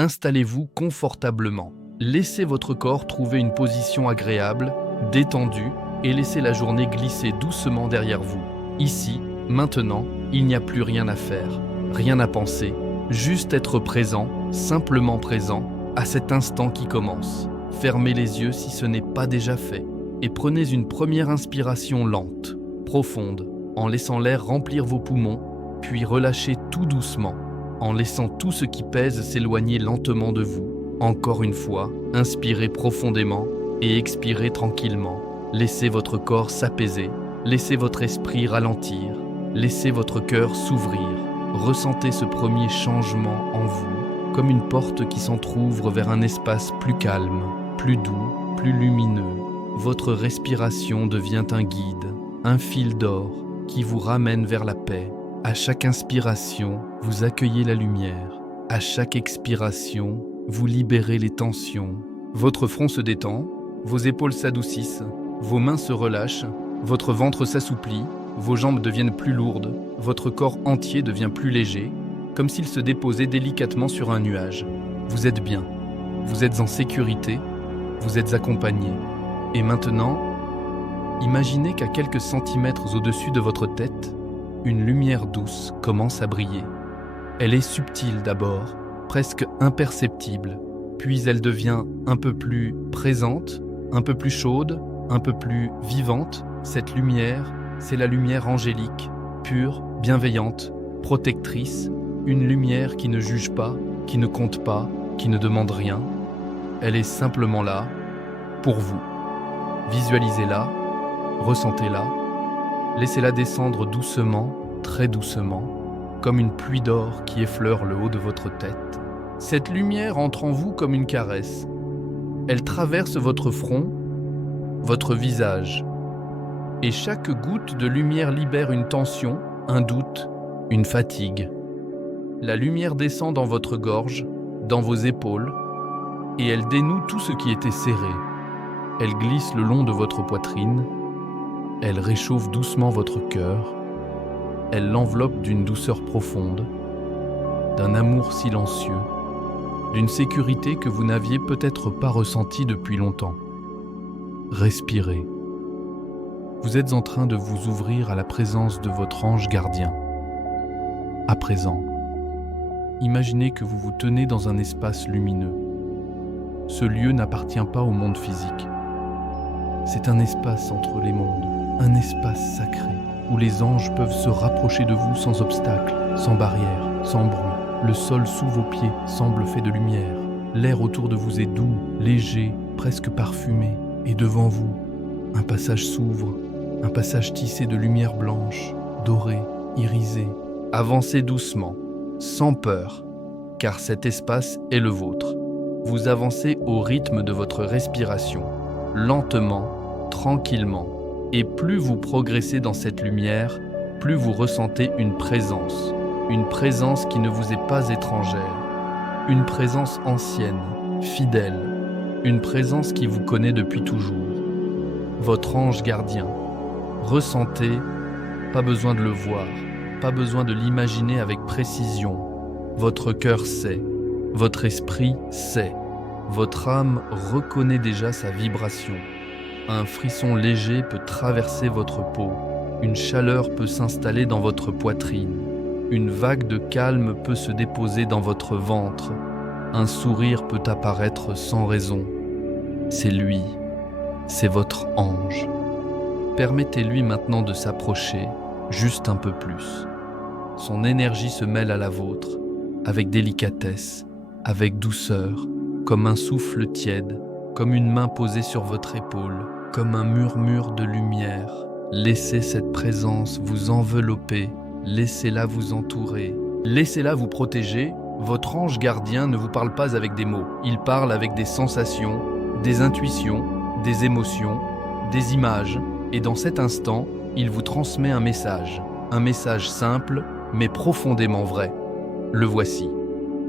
Installez-vous confortablement. Laissez votre corps trouver une position agréable, détendue, et laissez la journée glisser doucement derrière vous. Ici, maintenant, il n'y a plus rien à faire, rien à penser, juste être présent, simplement présent, à cet instant qui commence. Fermez les yeux si ce n'est pas déjà fait, et prenez une première inspiration lente, profonde, en laissant l'air remplir vos poumons, puis relâchez tout doucement, en laissant tout ce qui pèse s'éloigner lentement de vous. Encore une fois, inspirez profondément et expirez tranquillement. Laissez votre corps s'apaiser, laissez votre esprit ralentir, laissez votre cœur s'ouvrir. Ressentez ce premier changement en vous, comme une porte qui s'entrouvre vers un espace plus calme, plus doux, plus lumineux. Votre respiration devient un guide, un fil d'or qui vous ramène vers la paix. À chaque inspiration, vous accueillez la lumière. À chaque expiration, vous libérez les tensions. Votre front se détend, vos épaules s'adoucissent, vos mains se relâchent, votre ventre s'assouplit, vos jambes deviennent plus lourdes, votre corps entier devient plus léger, comme s'il se déposait délicatement sur un nuage. Vous êtes bien, vous êtes en sécurité, vous êtes accompagné. Et maintenant, imaginez qu'à quelques centimètres au-dessus de votre tête, une lumière douce commence à briller. Elle est subtile d'abord, presque imperceptible, puis elle devient un peu plus présente, un peu plus chaude, un peu plus vivante. Cette lumière, c'est la lumière angélique, pure, bienveillante, protectrice, une lumière qui ne juge pas, qui ne compte pas, qui ne demande rien. Elle est simplement là, pour vous. Visualisez-la, ressentez-la, laissez-la descendre doucement, très doucement, comme une pluie d'or qui effleure le haut de votre tête. Cette lumière entre en vous comme une caresse. Elle traverse votre front, votre visage. Et chaque goutte de lumière libère une tension, un doute, une fatigue. La lumière descend dans votre gorge, dans vos épaules, et elle dénoue tout ce qui était serré. Elle glisse le long de votre poitrine, elle réchauffe doucement votre cœur, elle l'enveloppe d'une douceur profonde, d'un amour silencieux, d'une sécurité que vous n'aviez peut-être pas ressentie depuis longtemps. Respirez. Vous êtes en train de vous ouvrir à la présence de votre ange gardien. À présent, imaginez que vous vous tenez dans un espace lumineux. Ce lieu n'appartient pas au monde physique. C'est un espace entre les mondes, un espace sacré, où les anges peuvent se rapprocher de vous sans obstacle, sans barrière, sans bruit. Le sol sous vos pieds semble fait de lumière. L'air autour de vous est doux, léger, presque parfumé. Et devant vous, un passage s'ouvre, un passage tissé de lumière blanche, dorée, irisée. Avancez doucement, sans peur, car cet espace est le vôtre. Vous avancez au rythme de votre respiration, lentement, tranquillement. Et plus vous progressez dans cette lumière, plus vous ressentez une présence qui ne vous est pas étrangère, une présence ancienne, fidèle, une présence qui vous connaît depuis toujours. Votre ange gardien. Ressentez, pas besoin de le voir, pas besoin de l'imaginer avec précision. Votre cœur sait, votre esprit sait, votre âme reconnaît déjà sa vibration. Un frisson léger peut traverser votre peau, une chaleur peut s'installer dans votre poitrine, une vague de calme peut se déposer dans votre ventre, un sourire peut apparaître sans raison. C'est lui, c'est votre ange. Permettez-lui maintenant de s'approcher, juste un peu plus. Son énergie se mêle à la vôtre, avec délicatesse, avec douceur, comme un souffle tiède, comme une main posée sur votre épaule, comme un murmure de lumière. Laissez cette présence vous envelopper, laissez-la vous entourer, laissez-la vous protéger. Votre ange gardien ne vous parle pas avec des mots, il parle avec des sensations, des intuitions, des émotions, des images, et dans cet instant, il vous transmet un message simple, mais profondément vrai. Le voici.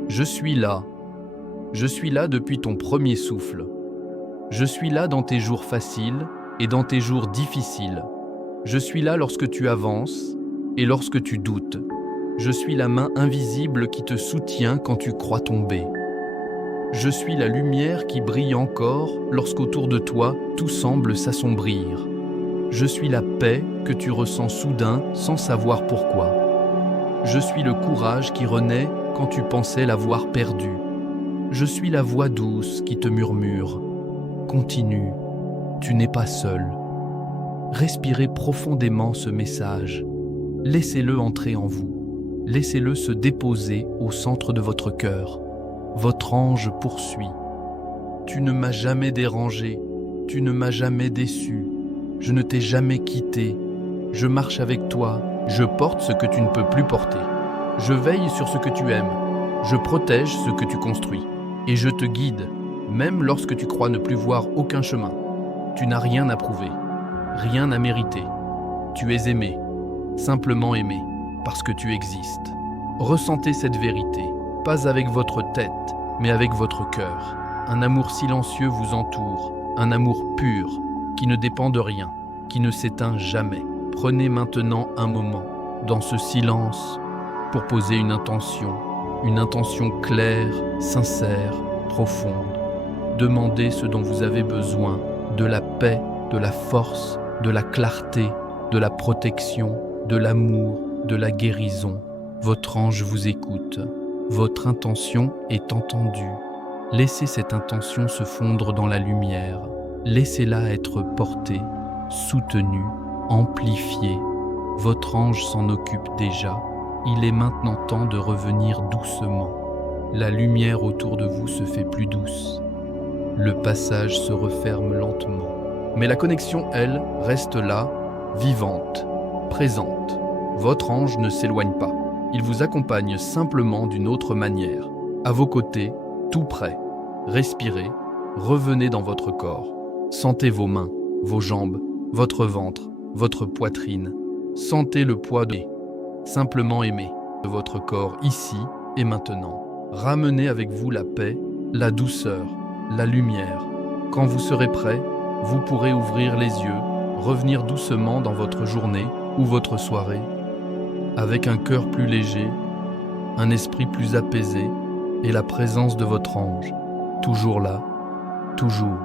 Je suis là depuis ton premier souffle. Je suis là dans tes jours faciles et dans tes jours difficiles. Je suis là lorsque tu avances et lorsque tu doutes. Je suis la main invisible qui te soutient quand tu crois tomber. Je suis la lumière qui brille encore lorsqu'autour de toi tout semble s'assombrir. Je suis la paix que tu ressens soudain sans savoir pourquoi. Je suis le courage qui renaît quand tu pensais l'avoir perdu. Je suis la voix douce qui te murmure. Continue, tu n'es pas seul. Respirez profondément ce message. Laissez-le entrer en vous. Laissez-le se déposer au centre de votre cœur. Votre ange poursuit. Tu ne m'as jamais dérangé, tu ne m'as jamais déçu. Je ne t'ai jamais quitté. Je marche avec toi, je porte ce que tu ne peux plus porter. Je veille sur ce que tu aimes. Je protège ce que tu construis. Et je te guide, même lorsque tu crois ne plus voir aucun chemin. Tu n'as rien à prouver, rien à mériter. Tu es aimé, simplement aimé, parce que tu existes. Ressentez cette vérité, pas avec votre tête, mais avec votre cœur. Un amour silencieux vous entoure, un amour pur, qui ne dépend de rien, qui ne s'éteint jamais. Prenez maintenant un moment, dans ce silence, pour poser une intention claire, sincère, profonde. Demandez ce dont vous avez besoin, de la paix, de la force, de la clarté, de la protection, de l'amour, de la guérison. Votre ange vous écoute. Votre intention est entendue. Laissez cette intention se fondre dans la lumière. Laissez-la être portée, soutenue, amplifiée. Votre ange s'en occupe déjà. Il est maintenant temps de revenir doucement. La lumière autour de vous se fait plus douce. Le passage se referme lentement. Mais la connexion, elle, reste là, vivante, présente. Votre ange ne s'éloigne pas. Il vous accompagne simplement d'une autre manière. À vos côtés, tout près. Respirez, revenez dans votre corps. Sentez vos mains, vos jambes, votre ventre, votre poitrine. Sentez le poids de simplement aimer de votre corps ici et maintenant. Ramenez avec vous la paix, la douceur, la lumière. Quand vous serez prêt, vous pourrez ouvrir les yeux, revenir doucement dans votre journée ou votre soirée, avec un cœur plus léger, un esprit plus apaisé et la présence de votre ange, toujours là, toujours.